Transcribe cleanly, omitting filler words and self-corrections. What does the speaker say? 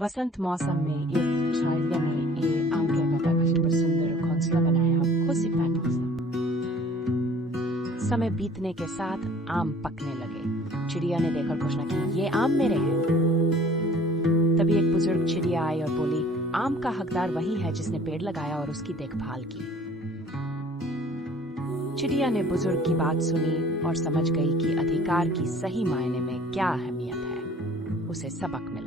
वसंत मौसम में एक झाड़िया ने एक आम के आकाश पर सुंदर घोंसला बनाया। खुशी पैनल समय बीतने के साथ आम पकने लगे। चिड़िया ने देखकर घोषणा की, ये आम मेरे हैं। तभी एक बुजुर्ग चिड़िया आई और बोली, आम का हकदार वही है जिसने पेड़ लगाया और उसकी देखभाल की। चिड़िया ने बुजुर्ग की बात सुनी और समझ गई कि अधिकार की सही मायने में क्या अहमियत है। उसे सबक मिला।